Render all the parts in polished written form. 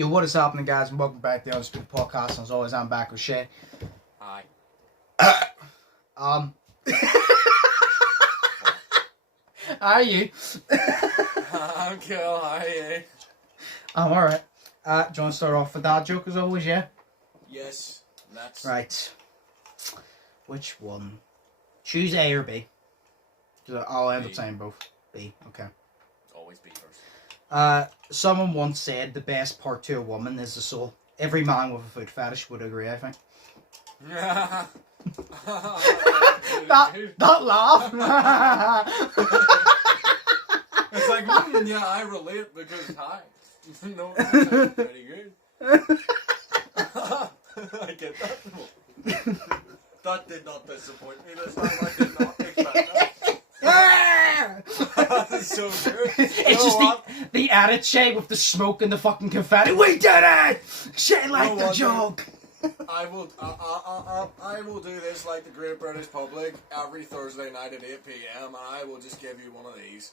Yo, what is happening, guys, and welcome back to the Undisputed Podcast. And as always, I'm back with Shay. Hi. How are you? I'm cool, how are you? I'm alright. Do you want to start off with that joke as always, yeah? Yes, that's... Right. Which one? Choose A or B. I'll end up saying both. B, okay. Always B first. Someone once said the best part to a woman is the soul. Every man with a foot fetish would agree, I think. that laugh! It's like, yeah, I relate because hi. No, that's pretty good. I get that. That did not disappoint me this time. I did not expect that. That's so good. It's just the added shade with the smoke and the fucking confetti. We did it! Shit like the joke. I will do this like the Great British Public every Thursday night at 8 PM, and I will just give you one of these.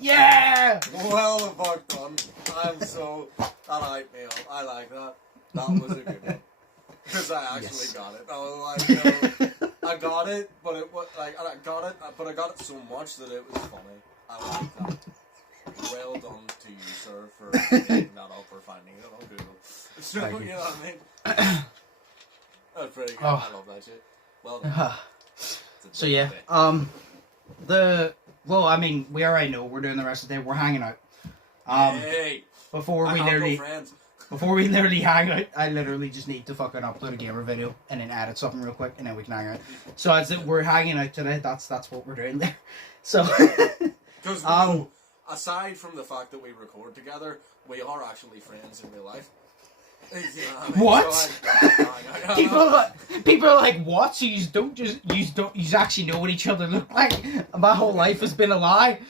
Yeah! Well, the fuck done. I'm so... That hyped me up. I like that. That was a good one. Because I actually got it. I was like, I got it, but it was like, I got it so much that it was funny. I like that. Well done to you, sir, for picking that up or finding it on Google. So, you know what I mean? That's pretty good. I love that shit. Well done. So yeah, well, I mean, we already know we're doing the rest of the day. We're hanging out. Hey! Before we literally hang out, I literally just need to fucking upload a gamer video and then edit something real quick, and then we can hang out. So as we're hanging out today, that's what we're doing there. So, because aside from the fact that we record together, we are actually friends in real life. You know what? I mean? What? People are like, what? So you actually know what each other look like? My whole life has been a lie.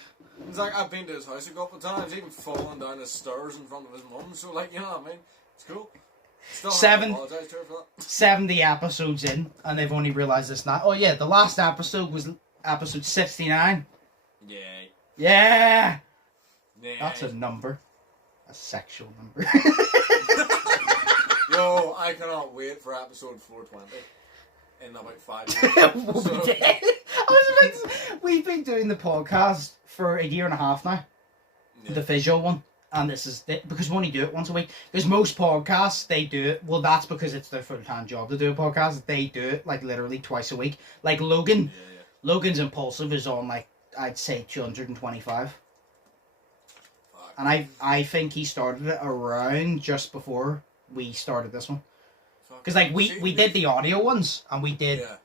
It's like, I've been to his house a couple of times, even fallen down the stairs in front of his mum, so like, you know what I mean? It's cool. Still 70 episodes in, and they've only realised this now. Oh yeah, the last episode was episode 69. Yay. Yeah! Yay. That's a number. A sexual number. Yo, I cannot wait for episode 420 in about 5 years. We've been doing the podcast for a year and a half now. Yeah. The visual one. And this is because we only do it once a week. Because most podcasts, they do it. Well, that's because it's their full-time job to do a podcast. They do it like literally twice a week. Like Logan. Yeah. Logan's Impulsive is on like, I'd say 225. And I think he started it around just before we started this one. Because like we did the audio ones, and we did it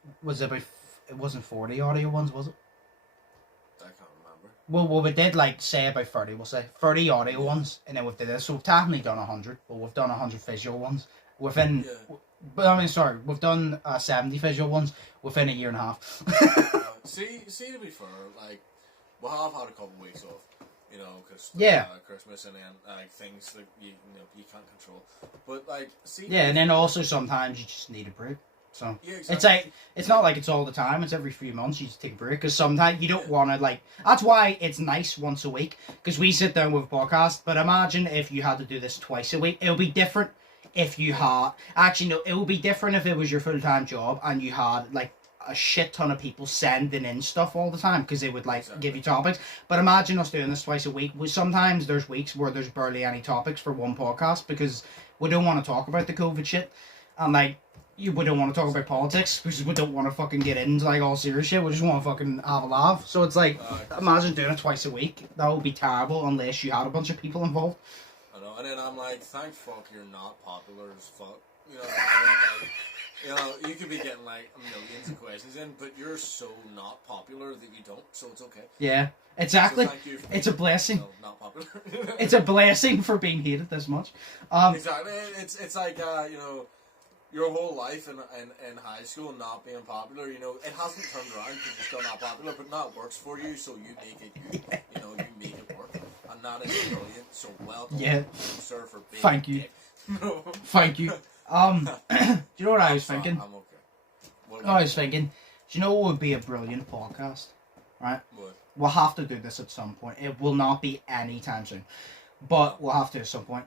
wasn't 40 audio ones, was it? I can't remember. Well, we did like say about 30. We'll say 30 audio ones, and then we've did this. So we've technically done 100, but we've done 100 visual ones within. Yeah. But I mean, sorry, we've done 70 visual ones within a year and a half. See, to be fair, like we have had a couple of weeks off. You know, because Christmas and then things that you can't control. But like, see. Yeah, and then also sometimes you just need a break. So it's like it's not like it's all the time. It's every few months you just take a break because sometimes you don't want to like. That's why it's nice once a week because we sit down with a podcast. But imagine if you had to do this twice a week. It'll be different if you had it would be different if it was your full-time job and you had like a shit ton of people sending in stuff all the time because they would like give you topics. But imagine us doing this twice a week. Sometimes there's weeks where there's barely any topics for one podcast because we don't want to talk about the COVID shit, and like we don't want to talk about politics because we don't want to fucking get into like all serious shit. We just want to fucking have a laugh. So it's like imagine doing it twice a week. That would be terrible unless you had a bunch of people involved. I know, and then I'm like, thank fuck you're not popular as fuck. You know what I mean? Like, you know, you could be getting like millions of questions in, but you're so not popular that you don't, so it's okay. Yeah, exactly. So it's a blessing. Not popular. It's a blessing for being hated this much. Exactly. It's like you know, your whole life in high school not being popular. You know, it hasn't turned around because you're still not popular, but now it works for you, so you make it. You know, you make it work, and that is brilliant. So well done, sir, for being. Thank you. Thank you. Do you know what I was thinking? I'm okay. I was thinking, do you know what would be a brilliant podcast? Right? What? We'll have to do this at some point. It will not be anytime soon. but we'll have to at some point.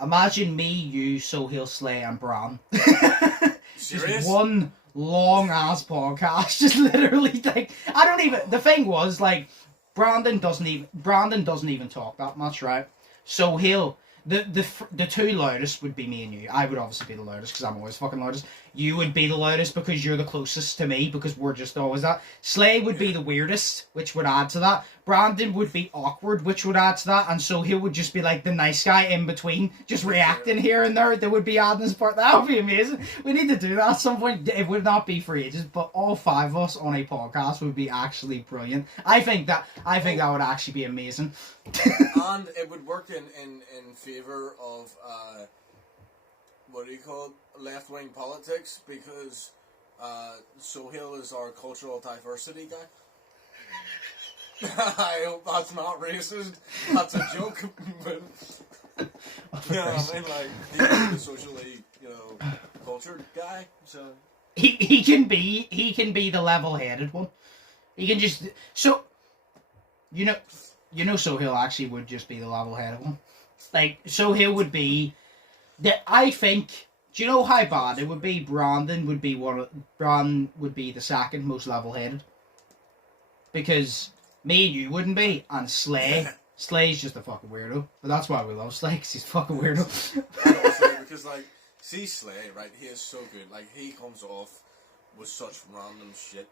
Imagine me, you, Sohail, Slay, and Bran. Serious? Just one long ass podcast. Just literally like I don't even. The thing was like Brandon doesn't even talk that much, right? Sohail. The two loudest would be me and you. I would obviously be the loudest because I'm always fucking loudest. You would be the loudest because you're the closest to me because we're just always that. Slay would be the weirdest, which would add to that. Brandon would be awkward, which would add to that. And so he would just be like the nice guy in between, just reacting here and there. That would be adding his part. That would be amazing. We need to do that at some point. It would not be for ages, but all five of us on a podcast would be actually brilliant. I think that would actually be amazing. And it would work in favour of what do you call it? Left-wing politics, because Sohail is our cultural diversity guy. I hope that's not racist. That's a joke. But, yeah, I mean, like, he's the socially, cultured guy. So he can be the level-headed one. He can just Sohail actually would just be the level-headed one. Like Sohail would be I think. Do you know how bad it would be? Bran would be the second most level-headed. Because me and you wouldn't be, and Slay's just a fucking weirdo. But that's why we love Slay, because he's a fucking weirdo. Because, like, see Slay, right, he is so good. Like, he comes off with such random shit.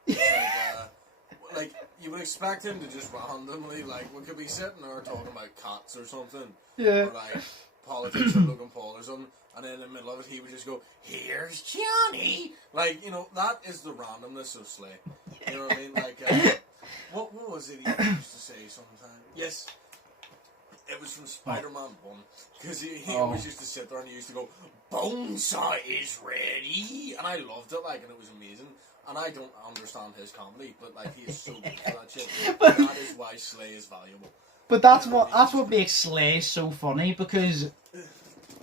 Like, you would expect him to just randomly, like, we could be sitting there talking about cats or something. Yeah. Or, like, politics or Logan Paul or something. And then in the middle of it, he would just go, "Here's Johnny." Like, that is the randomness of Slay. You know what I mean? Like, what was it he used to say sometimes? Yes, it was from Spider-Man 1. Because he always used to sit there and he used to go, "Bonesaw is ready." And I loved it, like, and it was amazing. And I don't understand his comedy, but, like, he is so good for that shit. But that is why Slay is valuable. But that's what makes Slay so funny, because,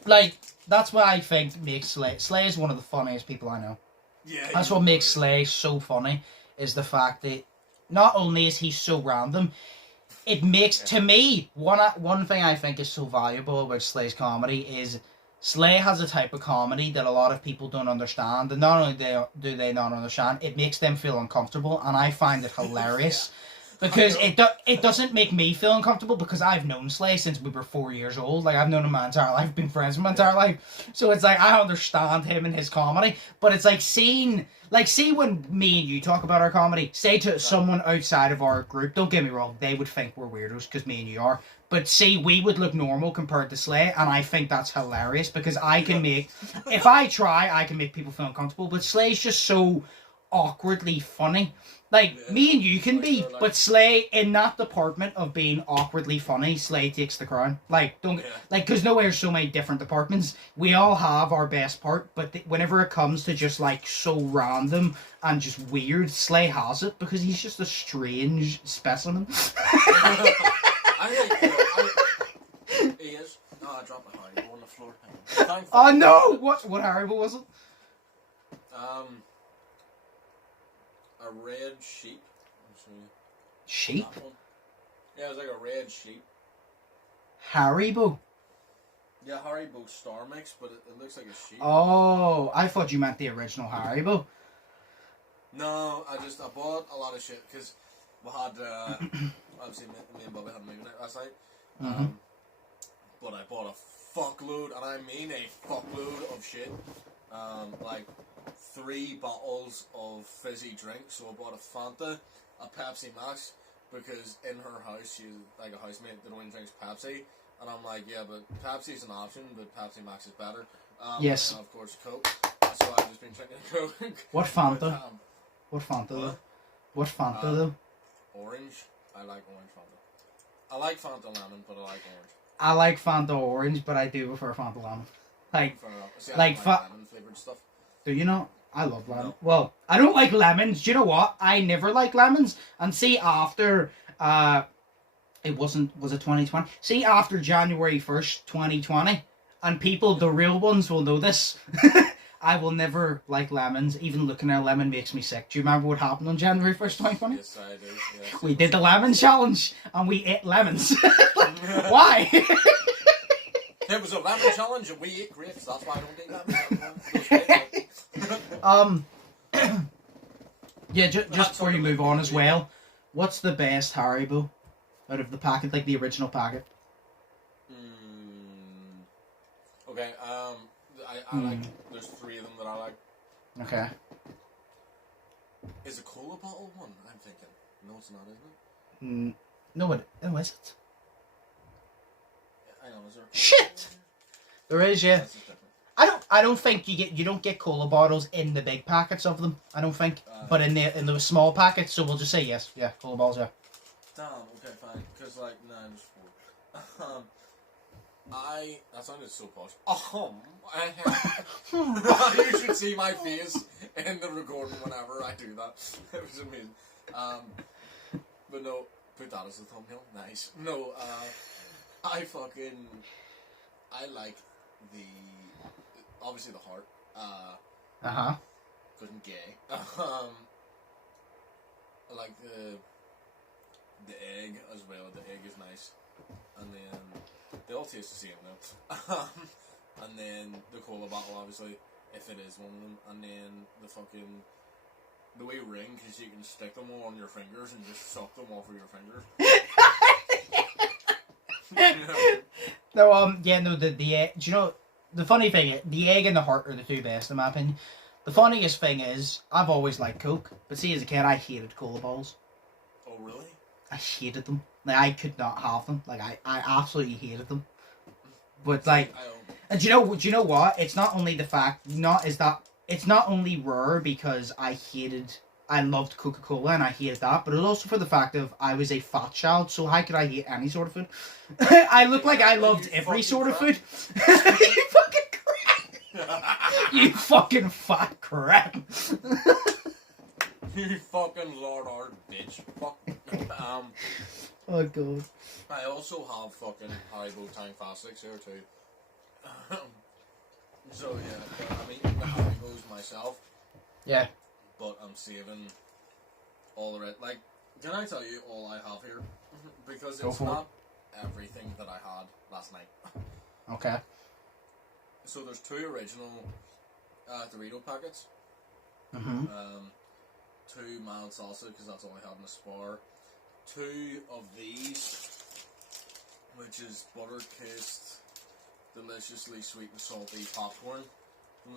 like, that's what I think makes Slay. Slay is one of the funniest people I know. Yeah. That's what makes Slay so funny, is the fact that not only is he so random, it makes, to me, one thing I think is so valuable about Slay's comedy is Slay has a type of comedy that a lot of people don't understand, and not only do they not understand, it makes them feel uncomfortable, and I find it hilarious. Yeah. Because it doesn't make me feel uncomfortable, because I've known Slay since we were 4 years old. Like, I've known him my entire life, been friends with him my entire life. So it's like, I understand him and his comedy. But it's like see when me and you talk about our comedy, say to someone outside of our group, don't get me wrong, they would think we're weirdos because me and you are. But see, we would look normal compared to Slay, and I think that's hilarious, because if I try, I can make people feel uncomfortable. But Slay's just so awkwardly funny. Like, me and you can be, but Slay, in that department of being awkwardly funny, Slay takes the crown. Like, because there's so many different departments. We all have our best part, but whenever it comes to just, like, so random and just weird, Slay has it, because he's just a strange specimen. He is. No, I dropped my Haribo on the floor. Oh, no! What Haribo was it? A red sheep. Sheep? Yeah, it was like a red sheep. Haribo? Yeah, Haribo Star Mix, but it looks like a sheep. Oh, I thought you meant the original Haribo. No, I bought a lot of shit, because we had, obviously me and Bobby had a movie night last night. Mm-hmm. But I bought a fuckload, and I mean a fuckload of shit. Like 3 bottles of fizzy drink. So I bought a Fanta, a Pepsi Max, because in her house she's like a housemate that only drinks Pepsi, and I'm like, yeah, but Pepsi's an option, but Pepsi Max is better. Yes. And of course Coke. So I've just been drinking Coke. What Fanta? What Fanta though? Orange. I like orange Fanta. I like Fanta lemon, but I like orange. I like Fanta orange, but I do prefer Fanta lemon. Like lemon flavored stuff. Do you know? I love lemon. No. Well, I don't like lemons. Do you know what? I never like lemons. And see, after was it 2020? See, after January 1st, 2020, and people, the real ones, will know this. I will never like lemons. Even looking at a lemon makes me sick. Do you remember what happened on January 1st, 2020? Yes, I do. Yes. We did the lemon challenge, and we ate lemons. Why? It was a lemon challenge and we ate grapes. That's why I don't eat lemon. Yeah, just before you move on as well, what's the best Haribo out of the packet, like the original packet? Okay, I like, there's 3 of them that I like. Okay. Is a cola bottle one? I'm thinking. No, it's not, isn't it? No, is it? I know, is there a cola Shit! There is, yeah. That's different. I don't think you don't get cola bottles in the big packets of them. I don't think, but in the small packets. So we'll just say yes, yeah, cola bottles, yeah. Damn. Okay, fine. Because like, nah, there's 4. That sounded so posh. You should see my face in the recording whenever I do that. It was amazing. But no, put that as the thumbnail. Nice. No, I like obviously the heart. Because I'm gay. I like the egg as well. The egg is nice. And then they all taste the same now. And then the cola bottle, obviously, if it is one of them. And then the way ring, because you can stick them all on your fingers and just suck them off of your fingers. No, yeah, no, the egg. Do you know the funny thing? The egg and the heart are the 2 best in my opinion. The funniest thing is, I've always liked Coke, but see, as a kid, I hated cola balls. Oh, really? I hated them. Like, I could not have them. Like, I absolutely hated them. But like, and do you know what? It's not only the fact, it's not only rare because I loved Coca-Cola and I hated that, but it's also for the fact of I was a fat child, so how could I hate any sort of food? I look like I loved every sort of food. You fucking crap! You fucking fat crap! You fucking Lord Art bitch. Fuck. Oh god. I also have fucking Haribo Tang Fast-Sticks here too. So yeah, I'm eating the Haribos myself. Yeah. But I'm saving all the rest. Like, can I tell you all I have here? Because it's not everything that I had last night. Okay. So there's 2 original Dorito packets. 2 mild salsa, because that's all I had in the spar. 2 of these, which is butter-kissed, deliciously sweet and salty popcorn.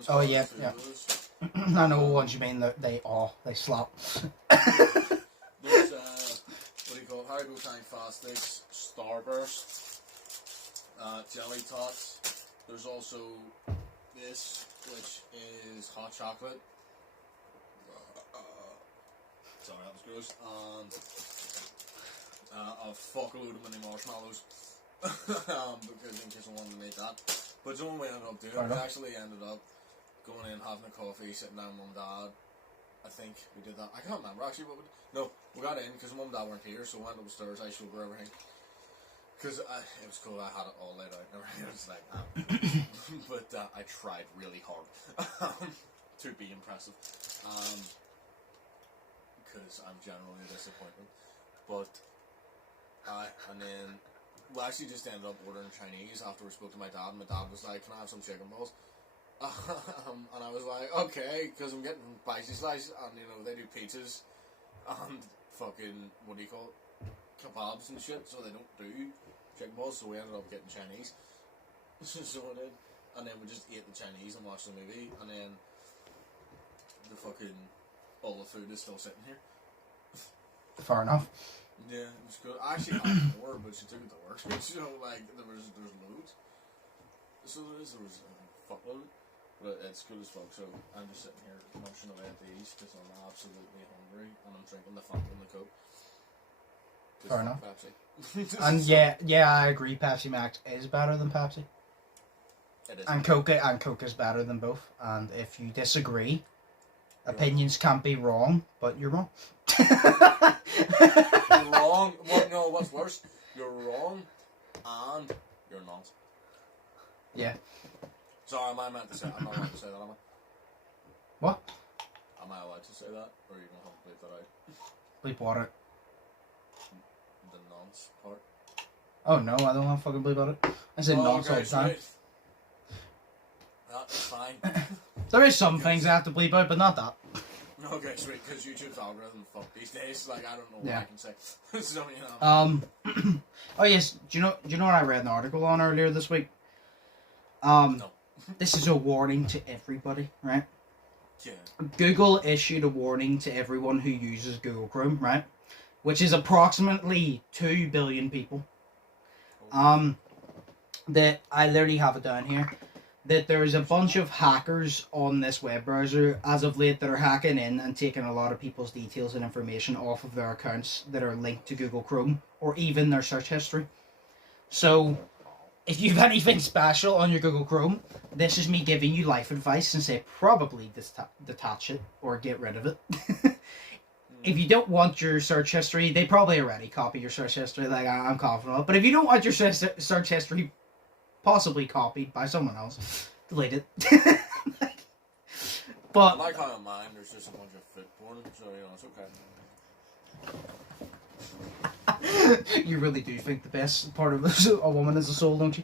Oh yeah, yeah. I know what ones you mean. They slap. There's what do you call it? Haribo Tang Fast-Sticks, Starburst, Jelly Tots. There's also this, which is hot chocolate. Sorry, that was gross. And a fuckload of mini marshmallows. Because in case I wanted to make that. But it's the only way I ended up doing it. We actually ended up going in, having a coffee, sitting down with Mum and Dad. I think we did that. I can't remember actually, but we got in because Mum and Dad weren't here, so we went upstairs. I showed her everything. Because it was cool, I had it all laid out and everything. It was like, but I tried really hard to be impressive. Because I'm generally a disappointment. But, and then, we actually just ended up ordering Chinese after we spoke to my dad, and my dad was like, can I have some chicken balls? And I was like, okay, because I'm getting spicy slice, and they do pizzas, and fucking, what do you call it, kebabs and shit, so they don't do chicken balls, so we ended up getting Chinese. So we did, and then we just ate the Chinese and watched the movie, and then all the food is still sitting here. Fair enough. Yeah, it was good. I actually had more, but she took it to work. So, like, there's loads. So there was a fuckload. But it's good as fuck, so I'm just sitting here munching away at these because I'm absolutely hungry and I'm drinking the Fanta and the Coke. Fair enough. Pepsi. And yeah, I agree. Pepsi Max is better than Pepsi. It is. And Coke is better than both. And if you disagree, opinions can't be wrong, but you're wrong. You're wrong. No, what's worse? You're wrong, and you're not. Yeah. Sorry, am I meant to say? I'm not allowed to say that, am I? What? Am I allowed to say that, or are you gonna have to bleep that out? Bleep what out? The nonce part. Oh no, I don't want to fucking bleep about it. I said nonce all the time. That's fine. There is some things I have to bleep out, but not that. Okay, sweet, because YouTube's algorithm fuck these days. Like, I don't know what I can say. So, Oh yes, do you know what I read an article on earlier this week? No. This is a warning to everybody, right? Yeah. Google issued a warning to everyone who uses Google Chrome, right? Which is approximately 2 billion people. That I literally have it down here. That there is a bunch of hackers on this web browser as of late that are hacking in and taking a lot of people's details and information off of their accounts that are linked to Google Chrome or even their search history. So, if you have anything special on your Google Chrome, this is me giving you life advice and say probably detach it or get rid of it. If you don't want your search history, they probably already copy your search history, like I'm confident of. But if you don't want your search history possibly copied by someone else, delete it. But I like how on mine there's just a bunch of foot porn, so it's okay. You really do think the best part of a woman is the soul, don't you?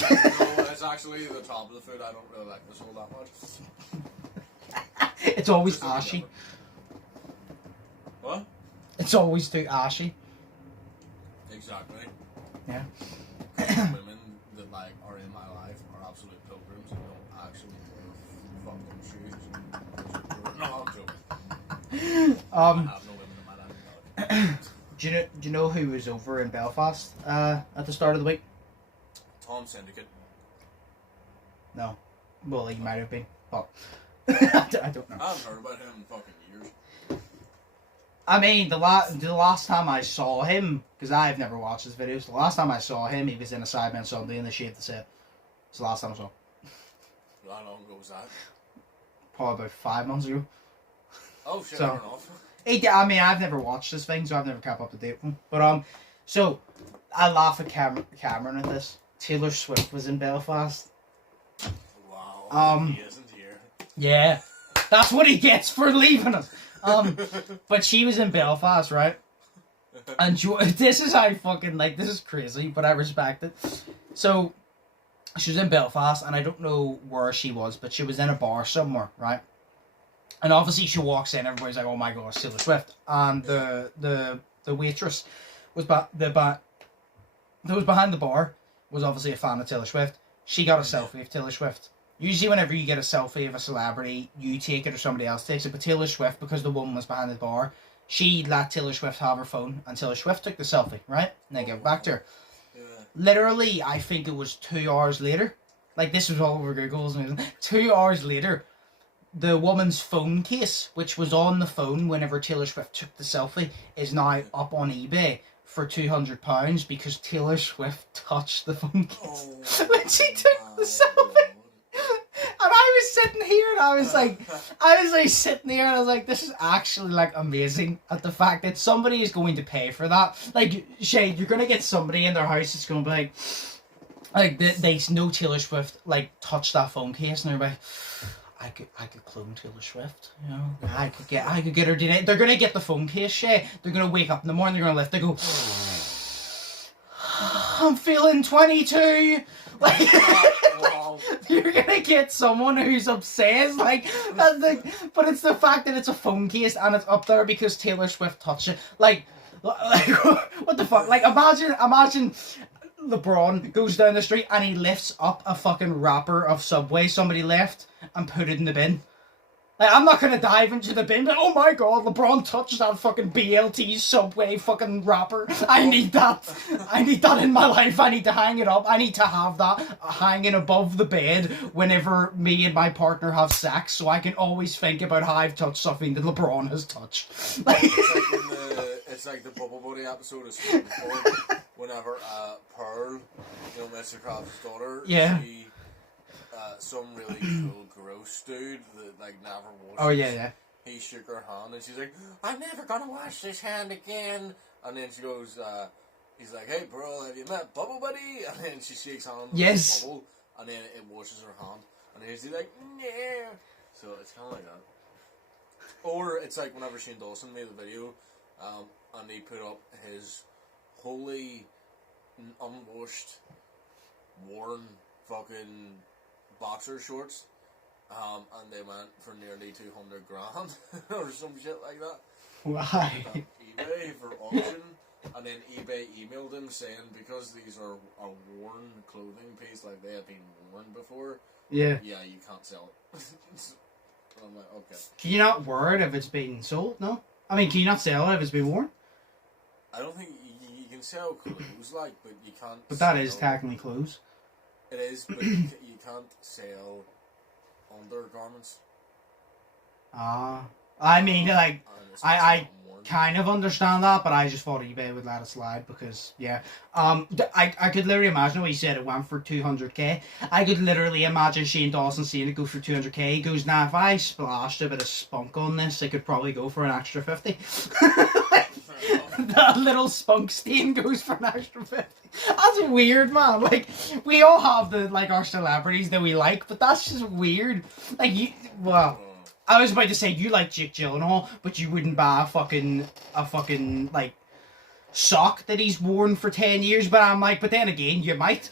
No, it's actually the top of the foot. I don't really like the soul that much. It's always ashy. What? It's always too ashy. Exactly. Yeah. Women that like are in my life are absolute pilgrims and don't actually wear fucking shoes. No, I'm joking. I have no women in my life. Do you know who was over in Belfast at the start of the week? Tom Syndicate. No. Well, he might have been, but I don't know. I haven't heard about him in fucking years. I mean, the last time I saw him, because I've never watched his videos, the last time I saw him, he was in a Sidemen Sunday and they shaved his head. It's the last time I saw him. How long ago was that? Probably about 5 months ago. Oh shit, So, fair enough. I mean, I've never watched this thing, so I've never kept up to date with him. But, so, I laugh at Cameron at this. Taylor Swift was in Belfast. Wow. He isn't here. Yeah. That's what he gets for leaving us. But she was in Belfast, right? And this is how fucking, like, this is crazy, but I respect it. So, she was in Belfast, and I don't know where she was, but she was in a bar somewhere, right? And obviously she walks in, everybody's like, oh my god, it's Taylor Swift. And the waitress was that was behind the bar was obviously a fan of Taylor Swift. She got a selfie of Taylor Swift. Usually whenever you get a selfie of a celebrity, you take it or somebody else takes it. But Taylor Swift, because the woman was behind the bar, she let Taylor Swift have her phone, and Taylor Swift took the selfie, right? And then gave it back to her. Yeah. Literally, I think it was 2 hours later. Like, this was all over Google. 2 hours later, the woman's phone case, which was on the phone whenever Taylor Swift took the selfie, is now up on eBay for £200 because Taylor Swift touched the phone case when she took the selfie. And I was sitting here and I was like sitting there and I was like, this is actually like amazing at the fact that somebody is going to pay for that. Like, Shane, you're going to get somebody in their house that's going to be like they know Taylor Swift like touched that phone case and they're like, I could clone Taylor Swift, you know. I could get her DNA. They're gonna get the phone case, Shay. They're gonna wake up in the morning. They're gonna lift. They go, I'm feeling 22. Like, you're gonna get someone who's obsessed, but it's the fact that it's a phone case and it's up there because Taylor Swift touched it. Like what the fuck? Like, imagine. LeBron goes down the street and he lifts up a fucking wrapper of Subway somebody left and put it in the bin. Like, I'm not gonna dive into the bin, but oh my god, LeBron touched that fucking BLT Subway fucking wrapper. I need that. I need that in my life. I need to hang it up. I need to have that hanging above the bed whenever me and my partner have sex, so I can always think about how I've touched something that LeBron has touched. Like, it's like the Bubble Buddy episode of Season 4, whenever Pearl, you know, Mr. Krabs' daughter, she, some really cool, gross dude that, like, never washed. Oh, yeah. He shook her hand and she's like, I'm never gonna wash this hand again. And then she goes, he's like, hey, Pearl, have you met Bubble Buddy? And then she shakes hands with Bubble, and then it washes her hand. And then she's like, no. So it's kind of like that. Or it's like whenever Shane Dawson made the video, and he put up his holy unwashed, worn fucking boxer shorts, and they went for nearly 200 grand or some shit like that. Why? On eBay for auction, and then eBay emailed him saying because these are a worn clothing piece, like they have been worn before. Yeah. Yeah, you can't sell it. I'm like, okay. Can you not wear it if it's been sold? No. I mean, can you not sell it if it's been worn? I don't think you can sell clothes, like, but you can't. But that is technically clothes. It is, but you can't sell undergarments. I mean, like, I worn. kind of understand that, but I just thought eBay would let it slide because, yeah. I could literally imagine what he said it went for 200k. I could literally imagine Shane Dawson seeing it go for 200k. He goes, nah, if I splashed a bit of spunk on this, it could probably go for an extra 50. That little spunk stain goes for an extra 50. That's weird, man. Like, we all have our celebrities that we like, but that's just weird. Like, I was about to say you like Jake Gyllenhaal, but you wouldn't buy a fucking like sock that he's worn for 10 years. But I'm like, but then again, you might.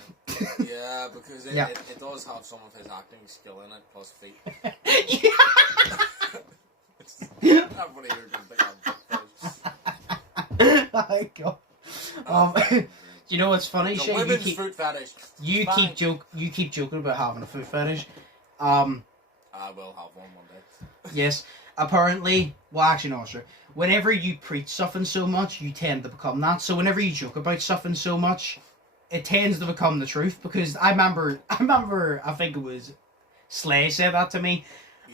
Yeah, because it does have some of his acting skill in it, plus feet. Everybody here can think Oh my god. You know what's funny, Shane? Women's foot fetish. You keep joking about having a foot fetish. I will have one day. Yes. Apparently, well, actually, no, sure. Whenever you preach something so much, you tend to become that. So whenever you joke about something so much, it tends to become the truth. Because I remember, I think it was Slay said that to me,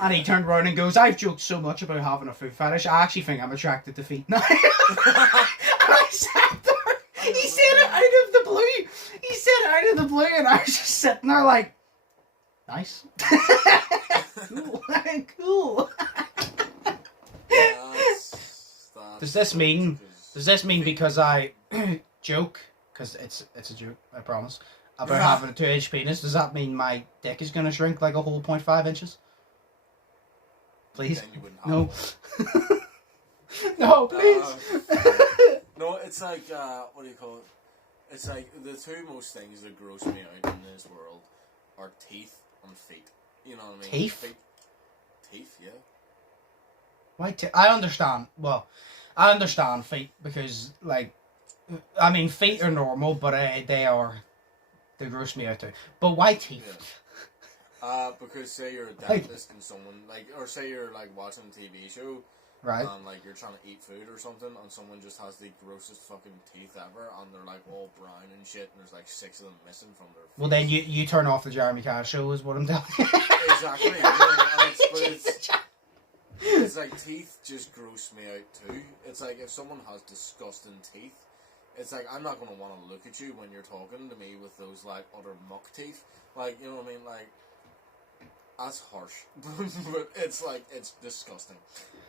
and he turned around and goes, "I've joked so much about having a foot fetish. I actually think I'm attracted to feet now." And I sat there. He said it out of the blue. He said it out of the blue, and I was just sitting there like, nice. Cool. Cool. Does this mean because I joke, because it's a joke, I promise, about having a 2-inch penis, does that mean my dick is going to shrink like a whole 0.5 inches? Please? No. No, please. No, it's like, what do you call it? It's like the two most things that gross me out in this world are teeth and feet. You know what I mean? Teeth? Teeth, yeah. Why I understand. Well, I understand feet because, like, I mean, feet are normal, but they gross me out too. But why teeth? Yeah. Because say you're a dentist and someone, like, or say you're, like, watching a TV show, right? And, like, you're trying to eat food or something, and someone just has the grossest fucking teeth ever, and they're, like, all brown and shit, and there's, like, 6 of them missing from their face. Well, then you turn off the Jeremy Kyle show is what I'm telling you. Exactly. Yeah, it's like teeth just gross me out too. It's like if someone has disgusting teeth, it's like I'm not going to want to look at you when you're talking to me with those like utter muck teeth. Like, you know what I mean? Like, that's harsh. But it's like, it's disgusting.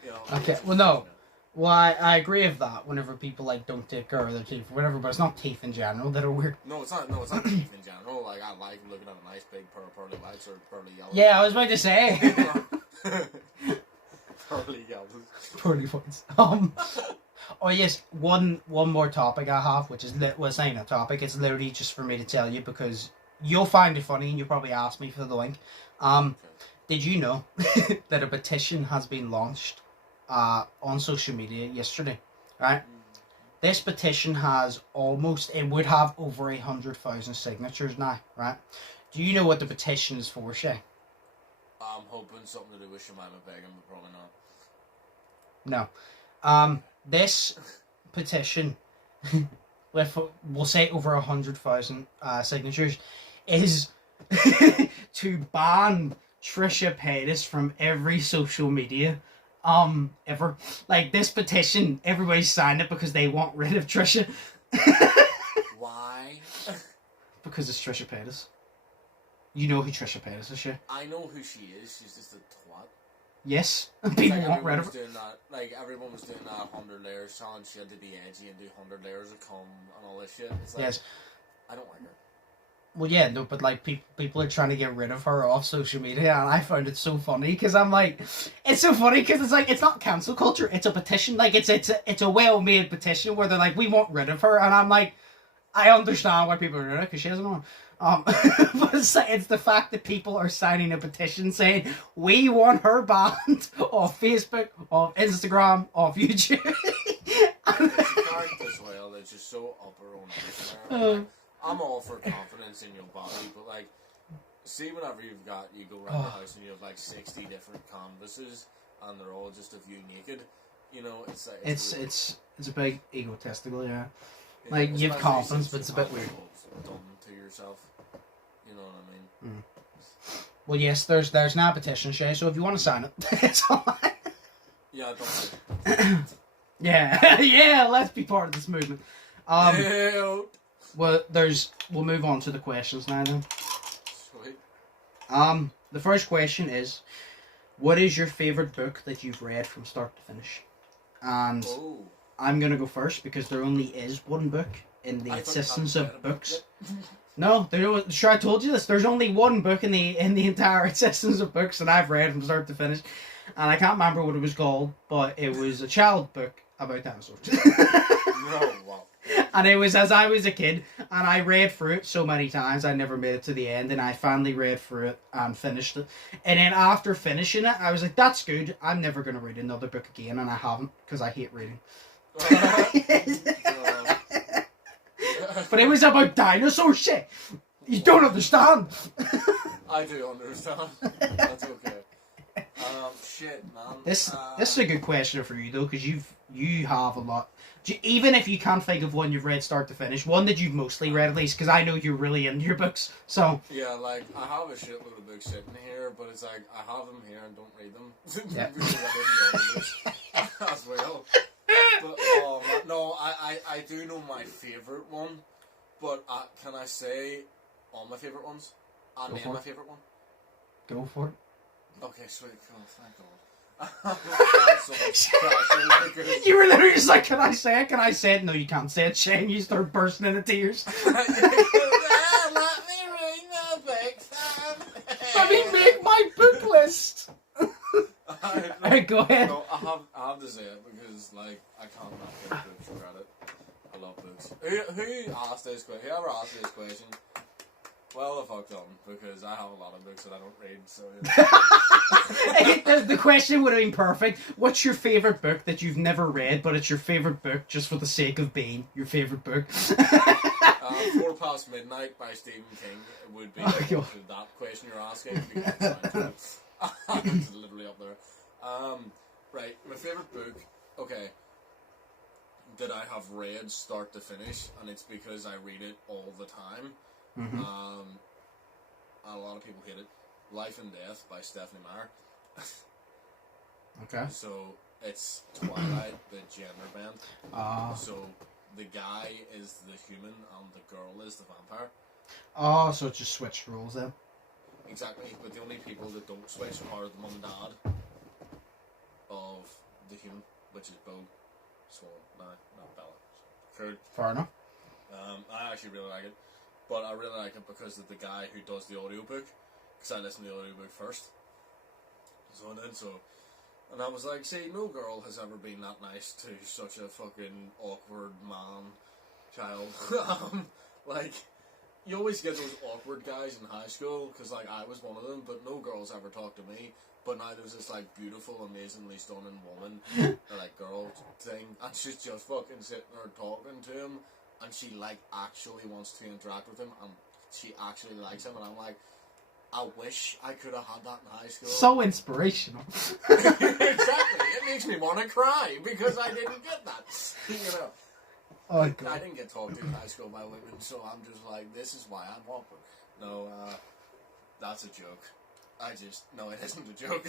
You know? Okay, well no. Well, I agree with that whenever people like don't take care of their teeth or whatever, but it's not teeth in general that are weird. No, it's not teeth in general. Like, I like looking at a nice big pair of pearly whites or pearly yellow. Yeah, I was about to say. Pearly yellows. Pearly whites. Oh yes, one more topic I have, which is it's not a topic. It's literally just for me to tell you because you'll find it funny and you'll probably ask me for the link. Okay. Did you know that a petition has been launched on social media yesterday? Right. This petition it would have over 100,000 signatures now. Right. Do you know what the petition is for, Shay? I'm hoping something to do with Jemima Begum, but probably not. No. This petition, with we'll say over 100,000 signatures, is to ban Trista Paytas from every social media ever. Like, this petition, everybody signed it because they want rid of Trisha. Why? Because it's Trista Paytas. You know who Trista Paytas is, yeah? I know who she is. She's just a twat. Yes, people want rid of her. Doing that, like, everyone was doing that 100 layers challenge. She had to be edgy and do 100 layers of cum and all this shit. It's like, yes. I don't like her. Well, yeah, no, but like people are trying to get rid of her off social media, and I found it so funny because I'm like, it's so funny because it's like it's not cancel culture, it's a petition. Like it's a well-made petition where they're like, we want rid of her, and I'm like, I understand why people are doing it, because she hasn't one. But it's the fact that people are signing a petition saying, we want her banned off Facebook, off Instagram, off YouTube. It's a character as well that's just so up her own ass. Like, I'm all for confidence in your body, but like, see whenever you go around the house and you have like 60 different canvases and they're all just of you naked, you know, it's like... It's a big egotistical, yeah. Like, you have confidence, but it's a bit weird. Done to yourself, you know what I mean? Well, yes, there's now a petition, Shay, so if you want to sign it, it's online. Yeah, don't Yeah, yeah, let's be part of this movement. Well, We'll move on to the questions now then. sweet. The first question is, what is your favourite book that you've read from start to finish? And I'm going to go first because there only is one book in the existence of books. No, sure, I told you this. There's only one book in the entire existence of books that I've read from start to finish. And I can't remember what it was called, but it was a child book about dinosaurs. No, wow. And it was as I was a kid, and I read through it so many times, I never made it to the end, and I finally read through it and finished it. And then after finishing it, I was like, that's good, I'm never going to read another book again, and I haven't, because I hate reading. But it was about dinosaur shit! You don't understand! I do understand. That's okay. Shit, man. This is a good question for you, though, because you have a lot. Even if you can't think of one you've read start to finish, one that you've mostly read at least, because I know you're really into your books, so... Yeah, like, I have a shitload of books sitting here, but it's like, I have them here and don't read them. Yeah. Because I didn't read them as well. But, no, I do know my favourite one, but can I say all my favourite ones? And name my favourite one? Go for it. Okay, sweet, cool, thank God. So much pressure because... You were literally just like, can I say it? Can I say it? No, you can't say it, Shane. You start bursting into tears. Let me read my book. Let me make my book list. Alright, go ahead. No, I have to say it because, like, I can't not give books credit. I love books. Who asked this question? Whoever asked this question, well, the fuck them, because I have a lot of books that I don't read, so... The question would have been perfect. What's your favourite book that you've never read, but it's your favourite book just for the sake of being your favourite book? 4 Past Midnight by Stephen King would be that question you're asking. Because it's literally up there. Right, my favourite book, okay, that I have read start to finish, and it's because I read it all the time. Mm-hmm. A lot of people hate it. Life and Death by Stephanie Meyer. Okay. So it's Twilight, the gender bend. So the guy is the human and the girl is the vampire. Oh, so it just switched roles then. Exactly, but the only people that don't switch are the mum and dad of the human, which is Bo, Swan, not Bella. Kurt. Fair enough. I actually really like it. But I really like it because of the guy who does the audiobook. Because I listened to the audiobook first. And I was like, see, no girl has ever been that nice to such a fucking awkward man child. Like, you always get those awkward guys in high school, because, like, I was one of them, but no girls ever talked to me. But now there's this, like, beautiful, amazingly stunning woman, or, like, girl thing, and she's just fucking sitting there talking to him, and she, like, actually wants to interact with him, and she actually likes him, and I'm like, I wish I could have had that in high school. So inspirational. Exactly. It makes me want to cry, because I didn't get that. You know. Oh, God. I didn't get talked to in high school by women, so I'm just like, this is why I'm awkward. No, that's a joke. No, it isn't a joke.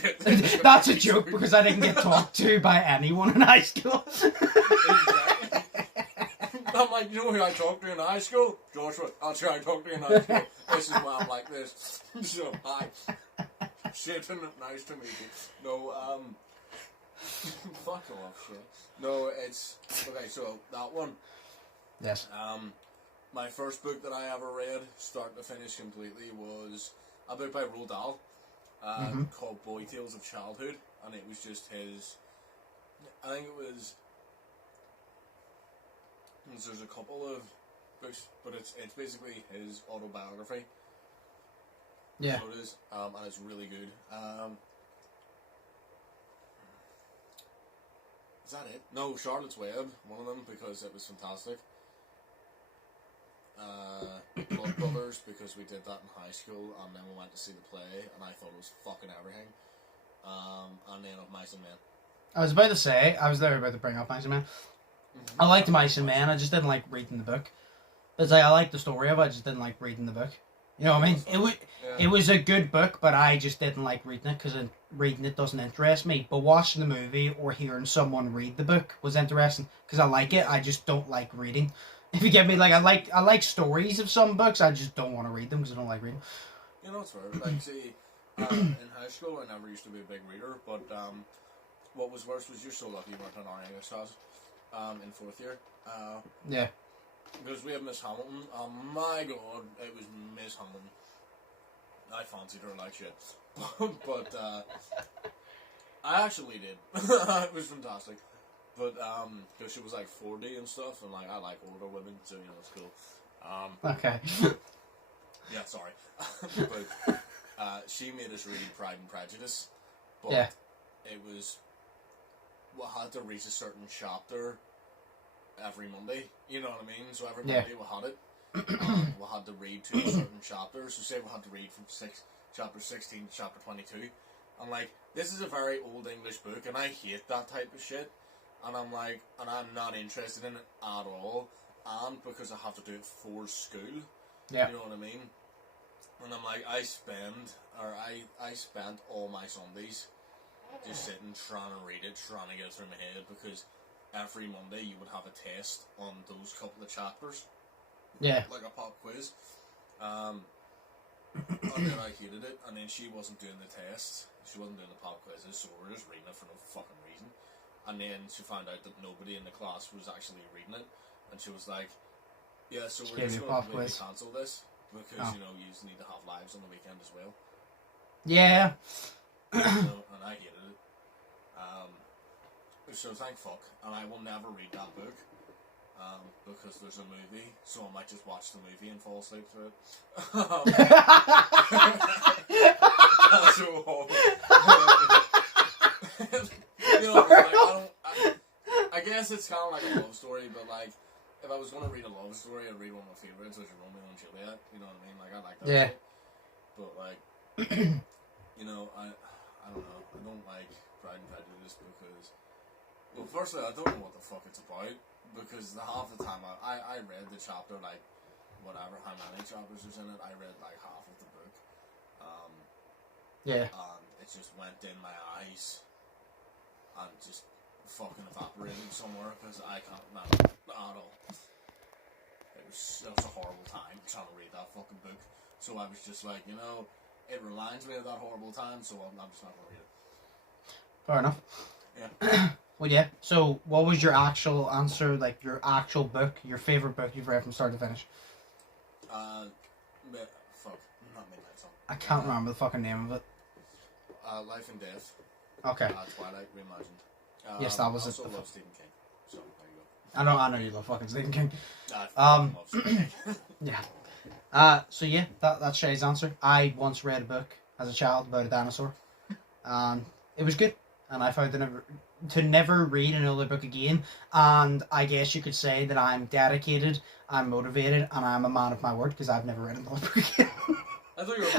That's a joke because I didn't get talked to by anyone in high school. Exactly. I'm like, you know who I talked to in high school? Joshua. That's who I talked to in high school. This is why I'm like this. So, hi. Shit, and nice to meet you. No, fuck off, shit. No, it's... Okay, so, that one. Yes. My first book that I ever read, start to finish completely, was a book by Roald Dahl, called Boy Tales of Childhood, and it was just his... I think it was... There's a couple of books, but it's basically his autobiography. Yeah. So it is, and it's really good. Is that it? No, Charlotte's Web, one of them, because it was fantastic. Blood Brothers, because we did that in high school, and then we went to see the play, and I thought it was fucking everything. And then of Mice and Men. I was about to say, I was there about to bring up Mice and Men. Mm-hmm. I liked Mice and Men, I just didn't like reading the book. It's like, I liked the story of it, I just didn't like reading the book. You know what I mean? It was a good book, but I just didn't like reading it, because reading it doesn't interest me. But watching the movie or hearing someone read the book was interesting, because I like it, I just don't like reading. If you get me, like, I like stories of some books, I just don't want to read them, because I don't like reading. You know, it's fair. Like, see, in high school, I never used to be a big reader, but what was worse was you're so lucky you weren't in our English class in 4th year. Yeah. Because we have Miss Hamilton. Oh my god, it was Miss Hamilton. I fancied her like shit. But I actually did. It was fantastic. But because she was like 40 and stuff, and like I like older women, so you know it's cool. Okay. Yeah, sorry. But she made us read Pride and Prejudice. But yeah. It was, we had to reach a certain chapter every Monday, you know what I mean? So every Monday we had it. We had to read 2 certain chapters. So say we had to read from chapter 16 to chapter 22. I'm like, this is a very old English book, and I hate that type of shit. And I'm like, and I'm not interested in it at all. And because I have to do it for school, you know what I mean? And I'm like, I spent all my Sundays just sitting, trying to read it, trying to get it through my head, because every Monday you would have a test on those couple of chapters. Yeah. Like a pop quiz. And then I hated it, and then she wasn't doing the tests, she wasn't doing the pop quizzes, so we were just reading it for no fucking reason. And then she found out that nobody in the class was actually reading it, and she was like, yeah, so we're just going to completely cancel this, because, you know, you need to have lives on the weekend as well. Yeah. And I hated it. So thank fuck, and I will never read that book, because there's a movie, so I might just watch the movie and fall asleep through it. That's so horrible. You know, like, I guess it's kind of like a love story, but like, if I was going to read a love story, I'd read one of my favourites, which is Romeo and Juliet, you know what I mean? Like, I like that shit. But like, you know, I don't know, I don't like Pride and Prejudice because, well, firstly, I don't know what the fuck it's about, because half the time I read the chapter, like, whatever, how many chapters was in it, I read like half of the book. And it just went in my eyes and just fucking evaporated somewhere, because I can't remember at all. It was a horrible time trying to read that fucking book. So I was just like, you know, it reminds me of that horrible time, so I'm just not going to read it. Fair enough. Yeah. Well, yeah. So, what was your actual answer? Like, your actual book, your favourite book you've read from start to finish? Fuck. Not Midnight Sun. I can't remember the fucking name of it. Life and Death. Okay. Twilight Reimagined. Yes, that was I it. also love Stephen King. So, there you go. I know you love fucking Stephen King. I love Stephen King. Yeah. So yeah, that's Shay's answer. I once read a book as a child about a dinosaur. It was good, and I found to never read another book again. And I guess you could say that I'm dedicated, I'm motivated, and I'm a man of my word, because I've never read another book again. I thought you were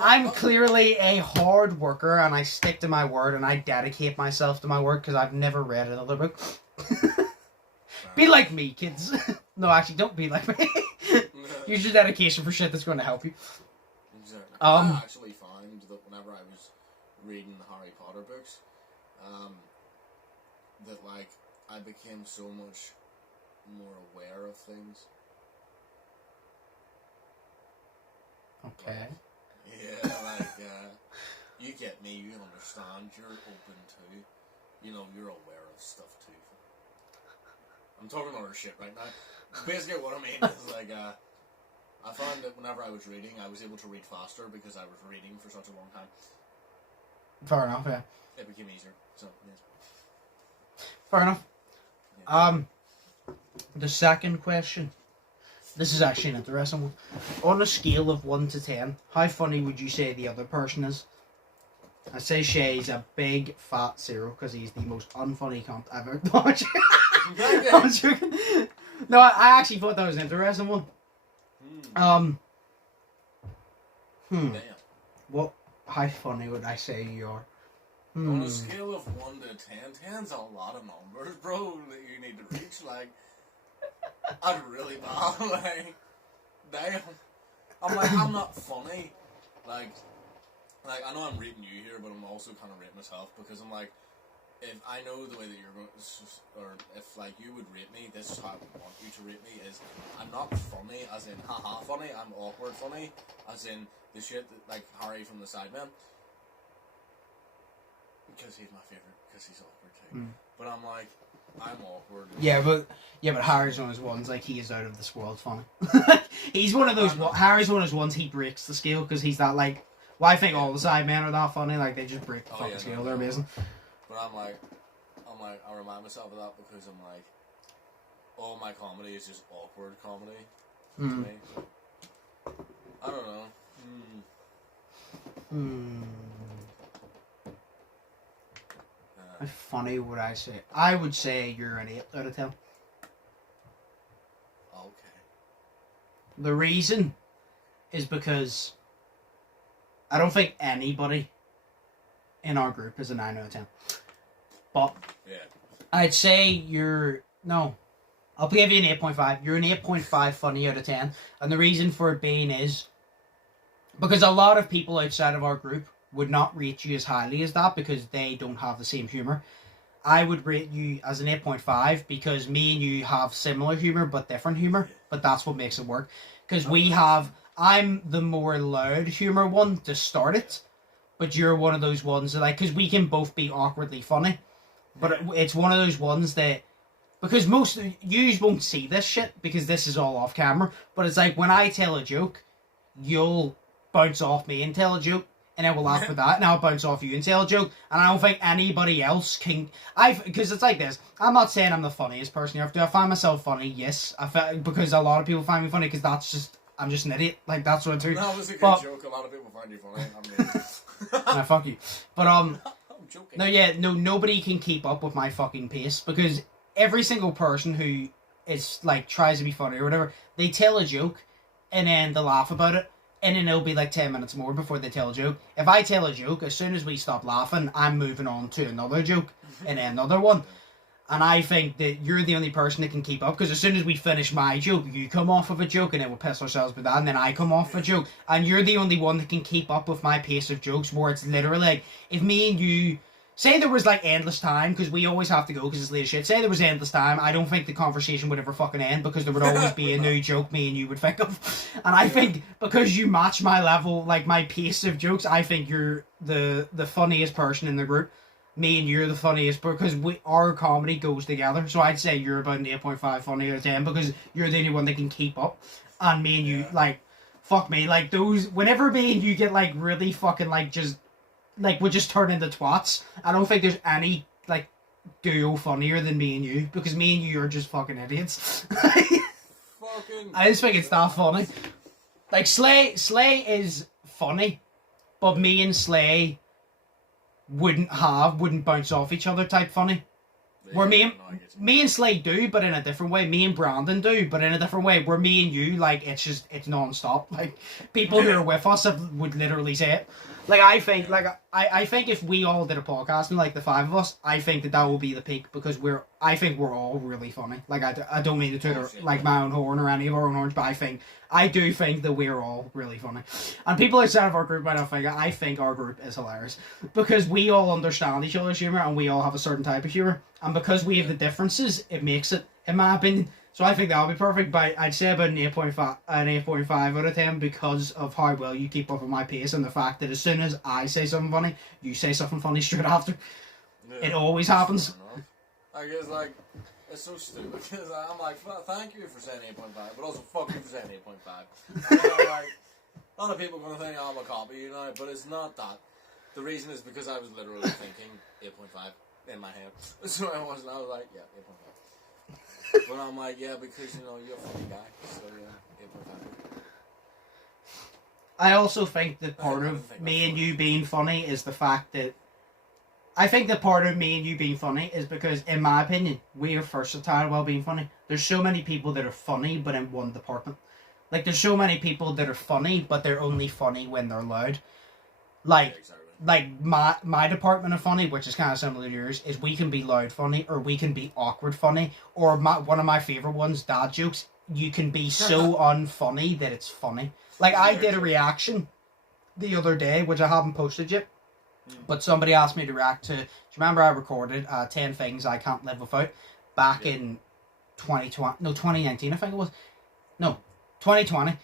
I'm clearly a hard worker, and I stick to my word, and I dedicate myself to my word, because I've never read another book. Be like me, kids. No, actually, don't be like me. Use your dedication for shit that's going to help you. Exactly. I actually find that whenever I was reading the Harry Potter books, that like I became so much more aware of things. Okay. You get me, you understand, you're open to, you know, you're aware of stuff too. I'm talking other shit right now. Basically what I mean is like, I found that whenever I was reading, I was able to read faster because I was reading for such a long time. Fair enough, yeah. It became easier, so, yeah. Fair enough. The second question. This is actually an interesting one. On a scale of 1 to 10, how funny would you say the other person is? I say Shay's a big fat 0 because he's the most unfunny cunt I've ever watched. I'm joking. No, I actually thought that was an interesting one. Damn. What? How funny would I say you are? On a scale of 1 to 10, 10's a lot of numbers, bro, that you need to reach. Like, I'm really bad. Like, damn. I'm not funny. Like, I know I'm rating you here, but I'm also kind of rating myself because I'm like, if I know the way that you're going, or if like you would rate me, this is how I would want you to rate me. Is I'm not funny, as in haha funny. I'm awkward funny, as in the shit that, like Harry from the Sidemen, because he's my favorite, because he's awkward too. But I'm like, I'm awkward. Yeah, but Harry's one of those ones like he is out of this world funny. He's one of those. Harry's one of those ones he breaks the scale because he's that like. Well, I think all the Sidemen are that funny. Like they just break the fucking scale. They're amazing. But I'm like, I remind myself of that because I'm like, all my comedy is just awkward comedy to me. I don't know. How funny would I say? I would say you're an 8 out of 10. Okay. The reason is because I don't think anybody in our group is a 9 out of 10. But yeah. I'd say I'll give you an 8.5. You're an 8.5 funny out of 10. And the reason for it being is because a lot of people outside of our group would not rate you as highly as that because they don't have the same humour. I would rate you as an 8.5 because me and you have similar humour but different humour. But that's what makes it work. Because I'm the more loud humour one to start it. But you're one of those ones that because we can both be awkwardly funny. But it's one of those ones that, because most of you won't see this shit because this is all off camera, but it's like when I tell a joke, you'll bounce off me and tell a joke, and then we'll laugh at that, and I'll bounce off you and tell a joke, and I don't think anybody else can, because it's like this, I'm not saying I'm the funniest person you have to, I find myself funny, yes, because a lot of people find me funny, because I'm just an idiot, like that's what I do. That was a good joke, a lot of people find you funny, nah, fuck you. But I'm joking. Nobody can keep up with my fucking pace because every single person who is like tries to be funny or whatever, they tell a joke and then they'll laugh about it and then it'll be like 10 minutes more before they tell a joke. If I tell a joke, as soon as we stop laughing, I'm moving on to another joke and then another one. And I think that you're the only person that can keep up because as soon as we finish my joke, you come off of a joke and then we'll piss ourselves with that and then I come off a joke. And you're the only one that can keep up with my pace of jokes where it's literally like, if me and you, say there was like endless time, because we always have to go because it's late as shit. Say there was endless time, I don't think the conversation would ever fucking end because there would always be a new joke me and you would think of. And I think because you match my level, like my pace of jokes, I think you're the funniest person in the group. Me and you're the funniest because our comedy goes together. So I'd say you're about an 8.5 funny out of 10 because you're the only one that can keep up. And me and you, like, fuck me, like those, whenever me and you get like really fucking like just, like we just turn into twats, I don't think there's any like duo funnier than me and you because me and you are just fucking idiots. I just think it's that funny. Like Slay is funny, but me and Slay wouldn't bounce off each other type funny. Yeah, where me and Slay do, but in a different way. Me and Brandon do, but in a different way. Where me and you, like, it's non-stop. Like, people who are with us would literally say it. Like, I think if we all did a podcast and, like, the 5 of us, I think that will be the peak because I think we're all really funny. Like, I don't mean to toot like my own horn or any of our own horns, but I do think that we're all really funny. And people outside of our group might not think it. I think our group is hilarious because we all understand each other's humour and we all have a certain type of humour. And because we have the differences, it makes it, in my opinion. So I think that'll be perfect. But I'd say about an 8.5 out of 10 because of how well you keep up with my pace and the fact that as soon as I say something funny, you say something funny straight after. Yeah, it always happens. I guess like it's so stupid because I'm like, thank you for saying 8.5, but also fuck you for saying 8.5. You know, like a lot of people are gonna think I'm a copy, you know, but it's not that. The reason is because I was literally thinking 8.5 in my head, so I was like, yeah, 8.5. But I'm like, yeah, because, you know, you're a funny guy. So, yeah, 8.5. I also think that part of me and you being funny is the fact that I think that part of me and you being funny is because, in my opinion, we are versatile while being funny. There's so many people that are funny, but in one department. Like, there's so many people that are funny, but they're only funny when they're loud. Like, Yeah, exactly. like my department of funny, which is kind of similar to yours, is we can be loud funny, or we can be awkward funny, or one of my favorite ones, dad jokes. You can be so unfunny that it's funny. Like, I did a reaction the other day, which I haven't posted yet. But somebody asked me to react to. Do you remember I recorded 10 things I can't live without back in 2019, I think it was. No, 2020.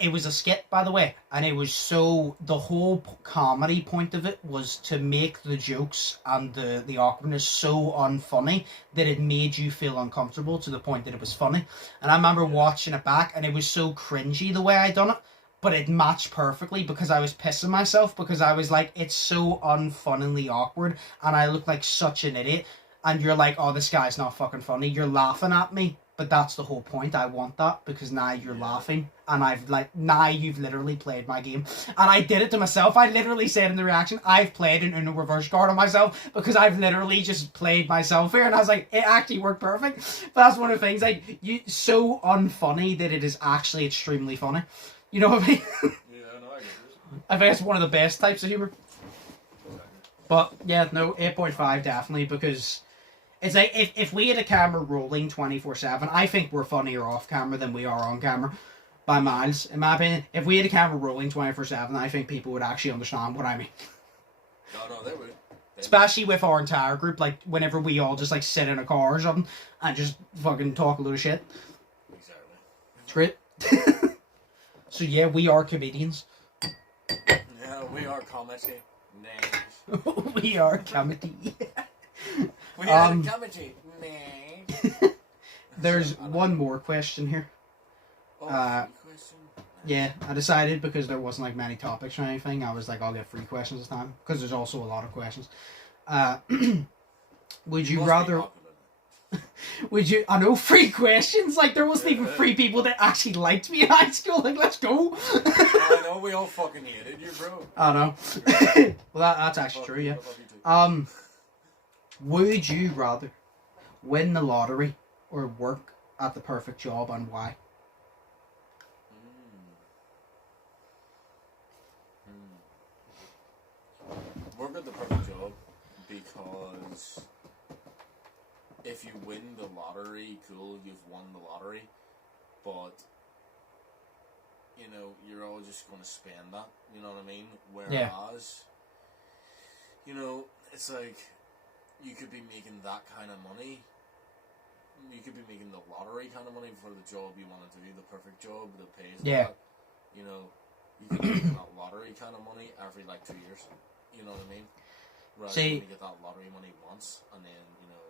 It was a skit, by the way, and it was the whole comedy point of it was to make the jokes and the awkwardness so unfunny that it made you feel uncomfortable to the point that it was funny. And I remember watching it back, and it was so cringy the way I done it. But it matched perfectly because I was pissing myself because I was like, it's so unfunnily awkward and I look like such an idiot. And you're like, oh, this guy's not fucking funny. You're laughing at me. But that's the whole point. I want that because now you're laughing. And now you've literally played my game. And I did it to myself. I literally said in the reaction, I've played an Uno reverse card on myself because I've literally just played myself here. And I was like, it actually worked perfect. But that's one of the things, like, so unfunny that it is actually extremely funny. You know what I mean? Yeah, no, I get this. I think it's one of the best types of humour. But, yeah, no, 8.5 definitely, because it's like, if we had a camera rolling 24/7, I think we're funnier off camera than we are on camera, by miles, in my opinion. If we had a camera rolling 24/7, I think people would actually understand what I mean. No, they would. Especially with our entire group, like, whenever we all just, like, sit in a car or something, and just fucking talk a load of shit. Exactly. It's great. So yeah, we are comedians. Yeah, we are comedy. Names. We are comedy. We are comedy. Names. There's one more question here. Oh, question? Yeah, I decided because there wasn't like many topics or anything, I was like, I'll get 3 questions this time because there's also a lot of questions. Would you rather? Would you? I know 3 questions. Like there wasn't even 3 people that actually liked me in high school. Like let's go. I know we all fucking hated you, bro. I know. Well, that's actually true. Yeah. Would you rather win the lottery or work at the perfect job, and why? Work at the perfect job because if you win the lottery, cool, you've won the lottery, but you know, you're all just going to spend that, you know what I mean? Whereas, you know, it's like, you could be making that kind of money, you could be making the lottery kind of money for the job you want to do, the perfect job that pays that, you know, you could be making that lottery kind of money every, like, 2 years, you know what I mean? Whereas you get that lottery money once, and then, you know,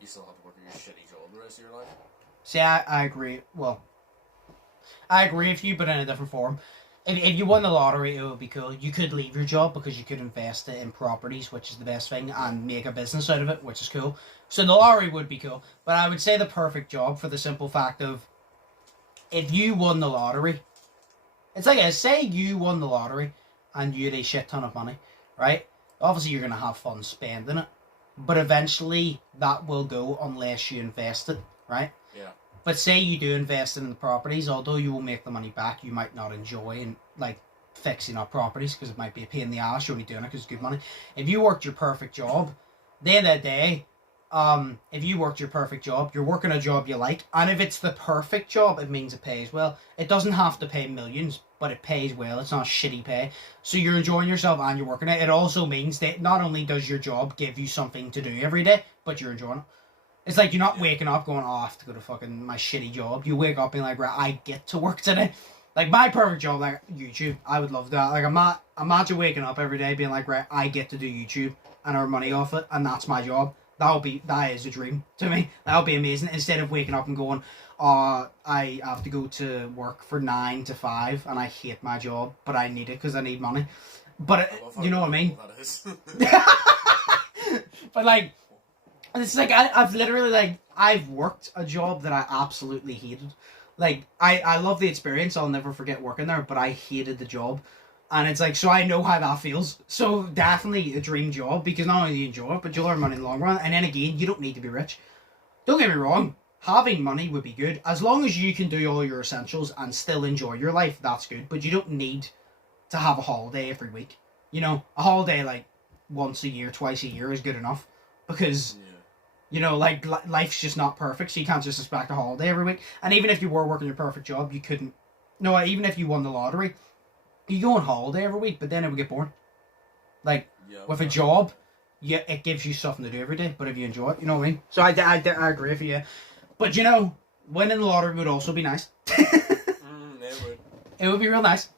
you still have to work at your shitty job the rest of your life. See, I agree. Well, I agree with you, but in a different form. If you won the lottery, it would be cool. You could leave your job because you could invest it in properties, which is the best thing, and make a business out of it, which is cool. So the lottery would be cool. But I would say the perfect job for the simple fact of, if you won the lottery, it's like, say you won the lottery and you had a shit ton of money, right? Obviously, you're going to have fun spending it. But eventually, that will go unless you invest it, right? Yeah. But say you do invest in the properties, although you will make the money back, you might not enjoy and like fixing up properties because it might be a pain in the ass. You're only doing it because it's good money. If you worked your perfect job, at the end of the day, if you worked your perfect job, you're working a job you like, and if it's the perfect job, it means it pays well. It doesn't have to pay millions, but it pays well. It's not shitty pay. So you're enjoying yourself and you're working it. It also means that not only does your job give you something to do every day, but you're enjoying it. It's like you're not waking up going, oh, I have to go to fucking my shitty job. You wake up being like, right, I get to work today. Like my perfect job, like YouTube, I would love that. Like imagine waking up every day being like, right, I get to do YouTube and earn money off it, and that's my job. That is a dream to me. That would be amazing. Instead of waking up and going, I have to go to work for 9 to 5 and I hate my job, but I need it because I need money. But you know what I mean? That is. But like, And it's like, I've literally, like, I've worked a job that I absolutely hated. Like, I love the experience. I'll never forget working there, but I hated the job. And it's like, so I know how that feels. So definitely a dream job, because not only do you enjoy it, but you'll earn money in the long run. And then again, you don't need to be rich. Don't get me wrong. Having money would be good. As long as you can do all your essentials and still enjoy your life, that's good. But you don't need to have a holiday every week. You know, a holiday like once a year, twice a year is good enough. Because, you know, like, life's just not perfect, so you can't just expect a holiday every week. And even if you were working your perfect job, you couldn't. No, even if you won the lottery, you go on holiday every week, but then it would get boring. Like, with a job, it gives you something to do every day, but if you enjoy it, you know what I mean? So I agree with you. But, you know, winning the lottery would also be nice. It would. It would be real nice.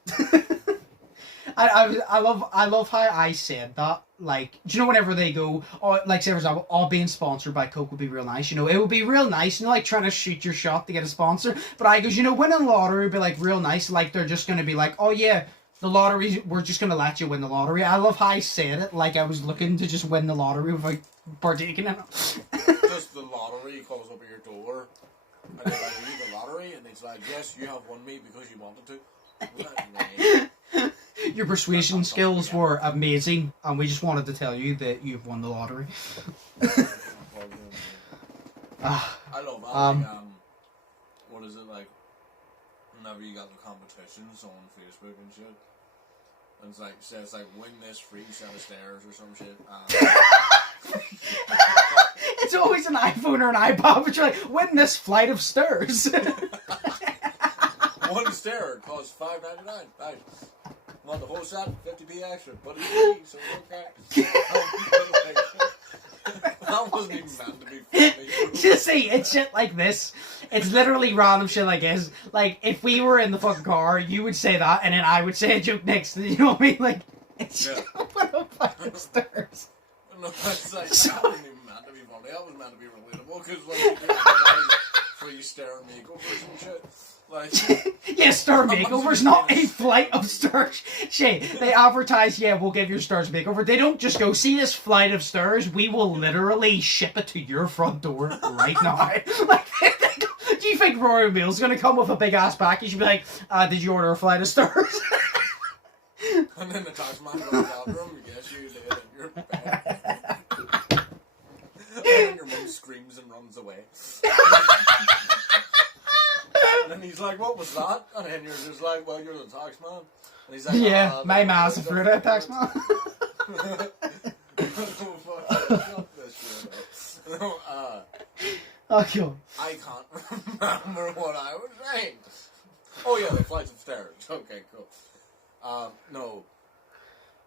I love how I said that. Like, do you know whenever they go, oh, like, say for example, oh, being sponsored by Coke would be real nice. You know, it would be real nice. You know, like trying to shoot your shot to get a sponsor. But I goes, you know, winning the lottery would be like real nice. Like they're just gonna be like, oh yeah, the lottery, we're just gonna let you win the lottery. I love how I said it. Like I was looking to just win the lottery without partaking in it. Just the lottery calls up at your door, and they're like, "Are you the lottery?" And it's like, "Yes, you have won me because you wanted to." Your persuasion skills were amazing, and we just wanted to tell you that you've won the lottery. I love that. What is it like? Whenever you got the competitions on Facebook and shit, and it's like, say it's like win this free set of stairs or some shit. It's always an iPhone or an iPod, but you're like, win this flight of stairs. One stair costs $5.99. Nice. Want the whole set? 50p extra, but it's free, so okay. That wasn't even meant to be funny. Just see, it's shit like this. It's literally random shit like this. Like, if we were in the fucking car, you would say that, and then I would say a joke next to it, you know what I mean? Like, it's just a flight of stairs. No, it's like, that wasn't even meant to be funny. That was meant to be relatable, because, like, you do free stair makeovers and shit. Like, yeah, star makeover's not a flight of stairs. Shay, they advertise, yeah, we'll give your stairs a makeover. They don't just go, see this flight of stairs? We will literally ship it to your front door right now. Like, do you think Royal Mail's gonna come with a big ass package? You'd be like, did you order a flight of stairs? And then the taxman goes after him, yes, you did, and you're bad. And then your mum screams and runs away. And then he's like, what was that? And then you're just like, well, you're the taxman. And he's like, yeah, my ma's a fruit taxman. Oh, cool. I can't remember what I was saying. Oh yeah, the flights of stairs. Okay, cool. No.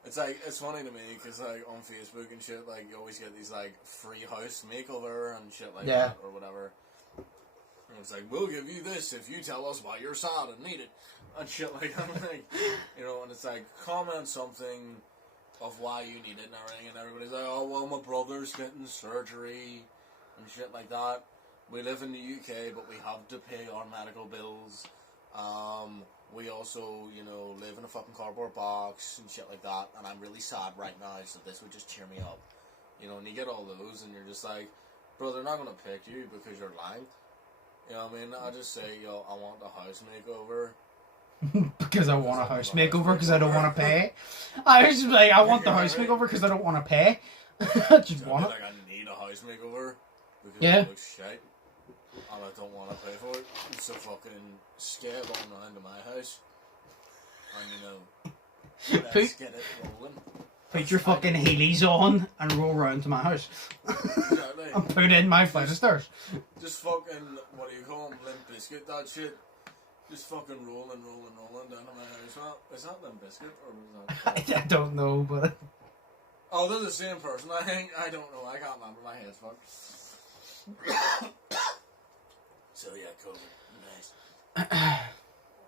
It's like, it's funny to me, because like, on Facebook and shit, like, you always get these, like, free house makeover and shit like that, or whatever. And it's like, we'll give you this if you tell us why you're sad and need it, and shit like that. Like, you know, and it's like, comment something of why you need it and everything, and everybody's like, oh, well, my brother's getting surgery, and shit like that. We live in the UK, but we have to pay our medical bills. We also, you know, live in a fucking cardboard box and shit like that, and I'm really sad right now, so this would just cheer me up. You know, and you get all those, and you're just like, bro, they're not gonna pick you because you're lying. You know what I mean? I just say, yo, I want the house makeover. Because I want a house makeover because I don't want to pay. I was just like, I want the house makeover because I don't want to pay. I just want it. Like, I need a house makeover because it looks shite. And I don't want to pay for it. So fucking skip on round to my house. And you know, let's get it rolling. Put your fucking heelys on and roll round to my house. Exactly. And put in my flight of stairs. Just fucking, what do you call them, Limp Biscuit, that shit. Just fucking rolling down to my house. Is that Limp Biscuit or was that? I don't know, but... Oh, they're the same person, I think. I don't know, I can't remember, my head's fucked. So yeah, COVID. Nice.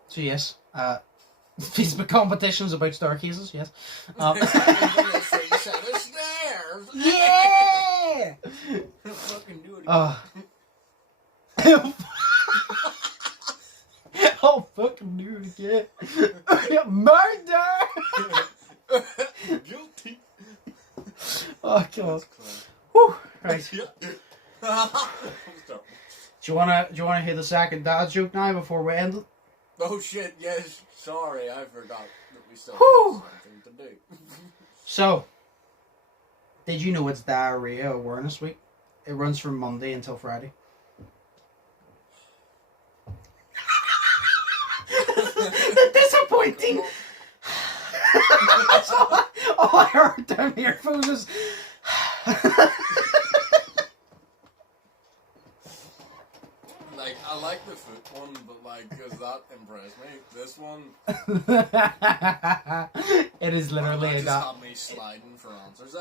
So yes, Facebook competitions about staircases, yes. Yeah! Fucking do it again. I'll fucking do it again. Murder! Guilty. Oh god. Whew. Right. Do you wanna hear the second dad joke now before we end it? Oh shit! Yes. Sorry, I forgot that we still Whew. have something to do. So, did you know it's Diarrhea Awareness Week? It runs from Monday until Friday. The disappointing. All I heard down the earphones was. Like, I like the foot one, but like, because that impressed me. This one, It is literally that a just had me sliding for answers.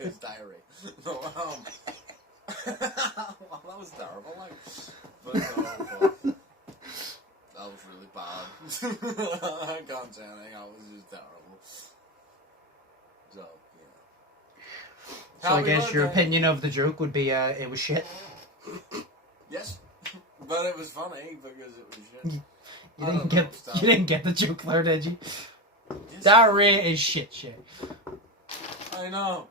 It's diarrhea. No, well, that was terrible. Like, but no, that was really bad. I can't say anything. That was just terrible. So yeah. So I guess your opinion of the joke would be it was shit. Yes, but it was funny because it was shit. You didn't get the joke there, did you? Yes. Diarrhea is shit. I know.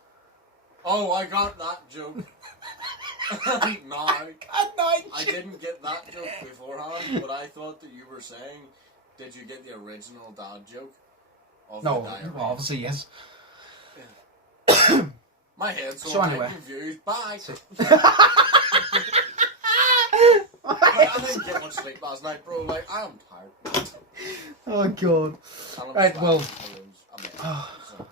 Oh, I got that joke. No, I didn't get that joke beforehand, but I thought that you were saying, did you get the original dad joke? Of No, the diarrhea? well, obviously yes. Yeah. My head's so anyway. confused. Bye. So- I didn't get much sleep last night, bro. Like, I am tired. Oh god. And I'm Right, well. so.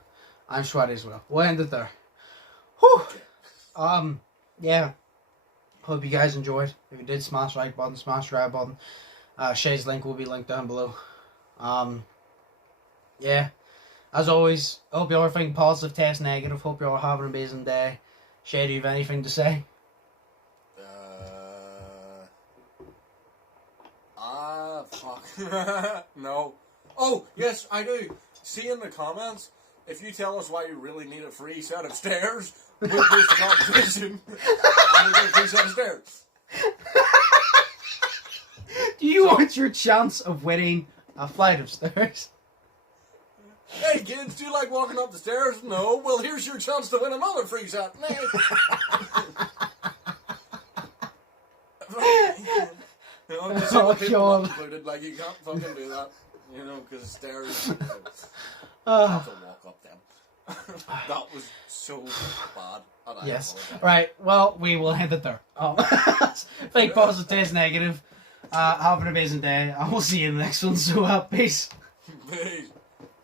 I'm sweaty as well. We'll end it there. Whew. Yeah. Hope you guys enjoyed. If you did, smash the like button, smash the red button. Shay's link will be linked down below. Yeah. As always, hope you all are thinking positive, test negative. Hope you all have an amazing day. Shay, do you have anything to say? Fuck. No. Oh, yes, I do. See in the comments, if you tell us why you really need a free set of stairs, we'll boost the competition. And we'll get a free set of stairs. Do you want your chance of winning a flight of stairs? Hey kids, do you like walking up the stairs? No? Well, here's your chance to win another free set. You know, just Oh, people God. included, like, you can't fucking do that, you know, because stairs, you have to walk up them. That was so bad. And I Yes. apologize. Right, well, we will end it there. Think positive, test negative. Have an amazing day. I will see you in the next one, so peace. Peace.